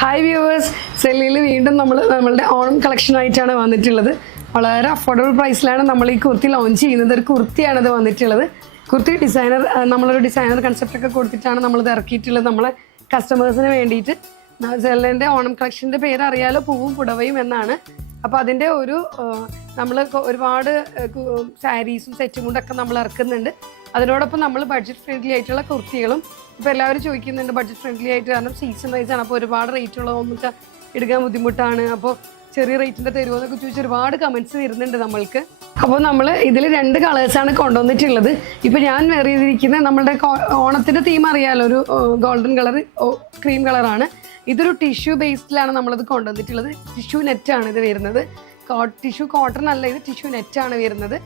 Hi viewers, സെല്ലിയിൽ വീണ്ടും നമ്മളുടെ ഓണം കളക്ഷനായിട്ടാണ് വന്നിട്ടുള്ളത്. വളരെ അഫോർഡബിൾ പ്രൈസിലാണ് നമ്മൾ ഈ കുർത്തി ലോഞ്ച് ചെയ്യുന്നത്. ഒരു കുർത്തിയാണത് വന്നിട്ടുള്ളത്. കുർത്തി നമ്മളൊരു ഡിസൈനർ കൺസെപ്റ്റൊക്കെ കൊടുത്തിട്ടാണ് നമ്മളിത് ഇറക്കിയിട്ടുള്ളത് നമ്മളെ കസ്റ്റമേഴ്സിന് വേണ്ടിയിട്ട്. സെല്ലിൻ്റെ ഓണം കളക്ഷൻ്റെ പേര് അറിയാലോ, പൂവും പുടവയും എന്നാണ്. അപ്പോൾ അതിൻ്റെ നമ്മൾ ഒരുപാട് സാരീസും സെറ്റും കൊണ്ടൊക്കെ നമ്മൾ ഇറക്കുന്നുണ്ട്. അതിനോടൊപ്പം നമ്മൾ ബഡ്ജറ്റ് ഫ്രണ്ട്ലി ആയിട്ടുള്ള കുർത്തികളും ഇപ്പോൾ എല്ലാവരും ചോദിക്കുന്നുണ്ട് ബഡ്ജറ്റ് ഫ്രണ്ട്ലി ആയിട്ട്, കാരണം സീസൺ വൈസാണ്. അപ്പോൾ ഒരുപാട് റേറ്റുള്ളതൊന്നും എടുക്കാൻ ബുദ്ധിമുട്ടാണ്, അപ്പോൾ ചെറിയ റേറ്റിൻ്റെ തരുമോ എന്നൊക്കെ ചോദിച്ച് ഒരുപാട് കമൻറ്റ്സ് വരുന്നുണ്ട് നമ്മൾക്ക്. അപ്പോൾ നമ്മൾ ഇതിൽ 2 കളേഴ്സാണ് കൊണ്ടുവന്നിട്ടുള്ളത്. ഇപ്പോൾ ഞാൻ വെയർ ചെയ്തിരിക്കുന്ന നമ്മളുടെ ഓണത്തിൻ്റെ തീം അറിയാമല്ലോ, ഒരു ഗോൾഡൻ കളർ ക്രീം കളറാണ്. ഇതൊരു ടിഷ്യൂ ബേസ്ഡിലാണ് നമ്മളത് കൊണ്ടുവന്നിട്ടുള്ളത്. ടിഷ്യൂ നെറ്റാണ് ഇത് വരുന്നത്. ടിഷ്യൂ കോട്ടൺ അല്ല, ഇത് ടിഷ്യൂ നെറ്റാണ് വരുന്നത്.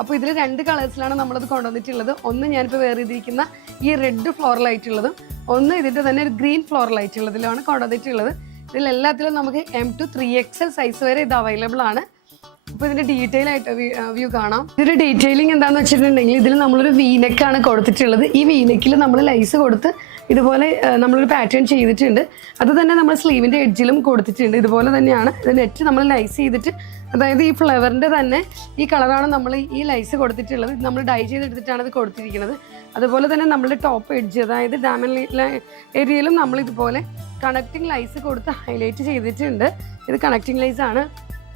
അപ്പോൾ ഇതിൽ 2 കളേഴ്സിലാണ് നമ്മളത് കൊണ്ടുവന്നിട്ടുള്ളത്. ഒന്ന് ഞാനിപ്പോൾ വെയർ ചെയ്തിരിക്കുന്ന ഈ റെഡ് ഫ്ലോറലായിട്ടുള്ളതും, ഒന്ന് ഇതിൻ്റെ തന്നെ ഒരു ഗ്രീൻ ഫ്ലോറലായിട്ടുള്ളതിലാണ് കൊണ്ടുവന്നിട്ടുള്ളത്. ഇതിലെല്ലാത്തിലും നമുക്ക് M to 3XL സൈസ് വരെ ഇത് അവൈലബിൾ ആണ്. അപ്പോൾ ഇതിൻ്റെ ഡീറ്റെയിൽ ആയിട്ട് വ്യൂ കാണാം. ഇതിൻ്റെ ഡീറ്റെയിലിംഗ് എന്താണെന്ന് വെച്ചിട്ടുണ്ടെങ്കിൽ ഇതിൽ നമ്മളൊരു വീനെക്കാണ് കൊടുത്തിട്ടുള്ളത്. ഈ വീനെക്കിൽ നമ്മൾ ലൈസ് കൊടുത്ത് ഇതുപോലെ നമ്മളൊരു പാറ്റേൺ ചെയ്തിട്ടുണ്ട്. അത് തന്നെ നമ്മൾ സ്ലീവിൻ്റെ എഡ്ജിലും കൊടുത്തിട്ടുണ്ട്. ഇതുപോലെ തന്നെയാണ് ഇത് നെറ്റ് നമ്മൾ ലൈസ് ചെയ്തിട്ട്, അതായത് ഈ ഫ്ലവറിൻ്റെ തന്നെ ഈ കളറാണ് നമ്മൾ ഈ ലൈസ് കൊടുത്തിട്ടുള്ളത്. ഇത് നമ്മൾ ഡൈ ചെയ്തെടുത്തിട്ടാണ് ഇത് കൊടുത്തിരിക്കുന്നത്. അതുപോലെ തന്നെ നമ്മളുടെ ടോപ്പ് എഡ്ജ്, അതായത് ഡാമൻ ഏരിയയിലും നമ്മളിതുപോലെ കണക്റ്റിംഗ് ലൈസ് കൊടുത്ത് ഹൈലൈറ്റ് ചെയ്തിട്ടുണ്ട്. ഇത് കണക്റ്റിംഗ് ലൈസ് ആണ്.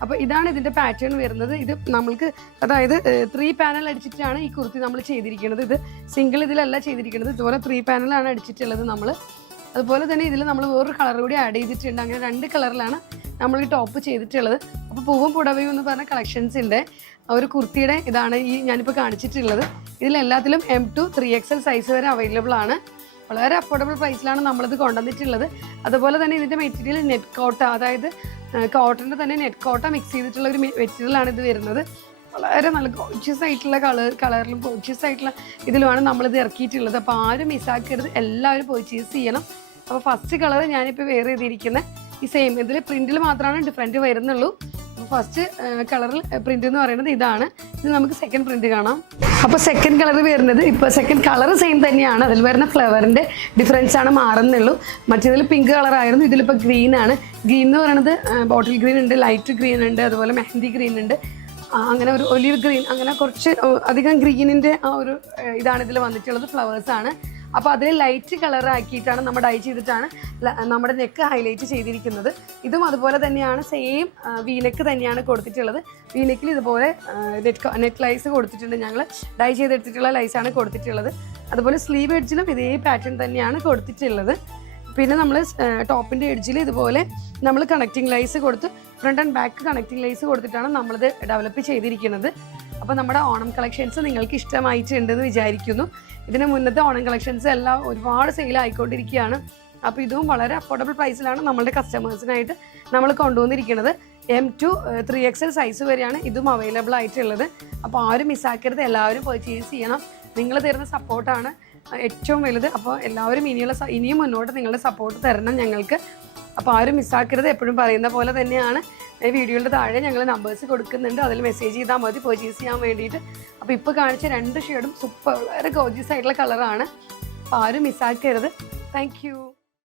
അപ്പോൾ ഇതാണ് ഇതിൻ്റെ പാറ്റേൺ വരുന്നത്. ഇത് നമ്മൾക്ക് അതായത് 3 പാനൽ അടിച്ചിട്ടാണ് ഈ കുർത്തി നമ്മൾ ചെയ്തിരിക്കുന്നത്. ഇത് സിംഗിൾ ഇതിലല്ല ചെയ്തിരിക്കുന്നത്, ഇതുപോലെ 3 പാനലാണ് അടിച്ചിട്ടുള്ളത് നമ്മൾ. അതുപോലെ തന്നെ ഇതിൽ നമ്മൾ വേറൊരു കളർ കൂടി ആഡ് ചെയ്തിട്ടുണ്ട്. അങ്ങനെ 2 കളറിലാണ് നമ്മൾ ഈ ടോപ്പ് ചെയ്തിട്ടുള്ളത്. അപ്പോൾ പൂവും പുടവയും എന്ന് പറഞ്ഞ കളക്ഷൻസിൻ്റെ ഒരു കുർത്തിയുടെ ഇതാണ് ഈ ഞാനിപ്പോൾ കാണിച്ചിട്ടുള്ളത്. ഇതിലെല്ലാത്തിലും M to 3XL സൈസ് വരെ അവൈലബിൾ ആണ്. വളരെ അഫോർഡബിൾ പ്രൈസിലാണ് നമ്മളിത് കൊണ്ടുവന്നിട്ടുള്ളത്. അതുപോലെ തന്നെ ഇതിൻ്റെ മെറ്റീരിയൽ നെറ്റ് കോട്ട, അതായത് കോട്ടൻ്റെ തന്നെ നെറ്റ് കോട്ട മിക്സ് ചെയ്തിട്ടുള്ള ഒരു മെറ്റീരിയലാണ് ഇത് വരുന്നത്. വളരെ നല്ല ഗോർജിയസ് ആയിട്ടുള്ള കളറിലും ഗോർജിയസ് ആയിട്ടുള്ള ഇതിലുമാണ് നമ്മളിത് ഇറക്കിയിട്ടുള്ളത്. അപ്പോൾ ആരും മിസ്സാക്കരുത്, എല്ലാവരും പർച്ചേസ് ചെയ്യണം. അപ്പോൾ ഫസ്റ്റ് കളർ ഞാനിപ്പോൾ വെയർ ചെയ്തിരിക്കുന്ന ഈ സെയിം ഇതിൽ പ്രിൻറ്റിൽ മാത്രമാണ് ഡിഫറൻറ്റ് വരുന്നുള്ളൂ. അപ്പോൾ ഫസ്റ്റ് കളറിൽ പ്രിൻ്റ് എന്ന് പറയുന്നത് ഇതാണ്. ഇത് നമുക്ക് സെക്കൻഡ് പ്രിൻറ്റ് കാണാം. അപ്പോൾ സെക്കൻഡ് കളർ വരുന്നത് ഇപ്പോൾ സെക്കൻഡ് കളർ സെയിം തന്നെയാണ്, അതിൽ വരുന്ന ഫ്ലവറിൻ്റെ ഡിഫറൻസ് ആണ് മാറുന്നുള്ളൂ. മറ്റേതിൽ പിങ്ക് കളറായിരുന്നു, ഇതിലിപ്പോൾ ഗ്രീൻ ആണ്. ഗ്രീൻ എന്ന് പറയുന്നത് ബോട്ടിൽ ഗ്രീൻ ഉണ്ട്, ലൈറ്റ് ഗ്രീൻ ഉണ്ട്, അതുപോലെ മെഹന്തി ഗ്രീൻ ഉണ്ട്, അങ്ങനെ ഒരു ഒലിവ് ഗ്രീൻ, അങ്ങനെ കുറച്ച് അധികം ഗ്രീനിൻ്റെ ആ ഒരു ഇതാണ് ഇതിൽ വന്നിട്ടുള്ളത്, ഫ്ലവേഴ്സാണ്. അപ്പോൾ അതിൽ ലൈറ്റ് കളർ ആക്കിയിട്ടാണ് നമ്മൾ ഡൈ ചെയ്തിട്ടാണ് നമ്മുടെ നെക്ക് ഹൈലൈറ്റ് ചെയ്തിരിക്കുന്നത്. ഇതും അതുപോലെ തന്നെയാണ്, സെയിം വീനെക്ക് തന്നെയാണ് കൊടുത്തിട്ടുള്ളത്. വീനെക്കിൽ ഇതുപോലെ നെറ്റ് ലൈസ് കൊടുത്തിട്ടുണ്ട്, ഞങ്ങൾ ഡൈ ചെയ്തെടുത്തിട്ടുള്ള ലൈസാണ് കൊടുത്തിട്ടുള്ളത്. അതുപോലെ സ്ലീവ് എഡ്ജിലും ഇതേ പാറ്റേൺ തന്നെയാണ് കൊടുത്തിട്ടുള്ളത്. പിന്നെ നമ്മൾ ടോപ്പിൻ്റെ എഡ്ജിൽ ഇതുപോലെ നമ്മൾ കണക്റ്റിംഗ് ലൈസ് കൊടുത്ത് front and back connecting lines കൊടുത്തിട്ടാണ് നമ്മളിത് ഡെവലപ്പ് ചെയ്തിരിക്കുന്നത്. അപ്പോൾ നമ്മുടെ ഓണം കളക്ഷൻസ് നിങ്ങൾക്ക് ഇഷ്ടമായിട്ടുണ്ടെന്ന് വിചാരിക്കുന്നു. ഇതിന് മുന്നത്തെ ഓണം കളക്ഷൻസ് എല്ലാം ഒരുപാട് സെയിൽ ആയിക്കൊണ്ടിരിക്കുകയാണ്. അപ്പോൾ ഇതും വളരെ അഫോർഡബിൾ പ്രൈസിലാണ് നമ്മളുടെ കസ്റ്റമേഴ്സിനായിട്ട് നമ്മൾ കൊണ്ടുവന്നിരിക്കുന്നത്. M to 3XL സൈസ് വരെയാണ് ഇതും അവൈലബിൾ ആയിട്ടുള്ളത്. അപ്പോൾ ആരും മിസ്സാക്കരുത്, എല്ലാവരും പർച്ചേസ് ചെയ്യണം. നിങ്ങൾ തരുന്ന സപ്പോർട്ടാണ് ഏറ്റവും വലുത്. അപ്പോൾ എല്ലാവരും ഇനിയും മുന്നോട്ട് നിങ്ങളുടെ സപ്പോർട്ട് തരണം ഞങ്ങൾക്ക്. അപ്പോൾ ആരും മിസ്സാക്കരുത്. എപ്പോഴും പറയുന്ന പോലെ തന്നെയാണ്, വീഡിയോയുടെ താഴെ ഞങ്ങൾ നമ്പേഴ്സ് കൊടുക്കുന്നുണ്ട്, അതിൽ മെസ്സേജ് ചെയ്താൽ മതി പർച്ചേസ് ചെയ്യാൻ വേണ്ടിയിട്ട്. അപ്പോൾ ഇപ്പോൾ കാണിച്ച 2 ഷെയ്ഡും സൂപ്പർ വളരെ ഗോർജിയസ് ആയിട്ടുള്ള കളറാണ്. അപ്പോൾ ആരും മിസ്സാക്കരുത്. Thank you.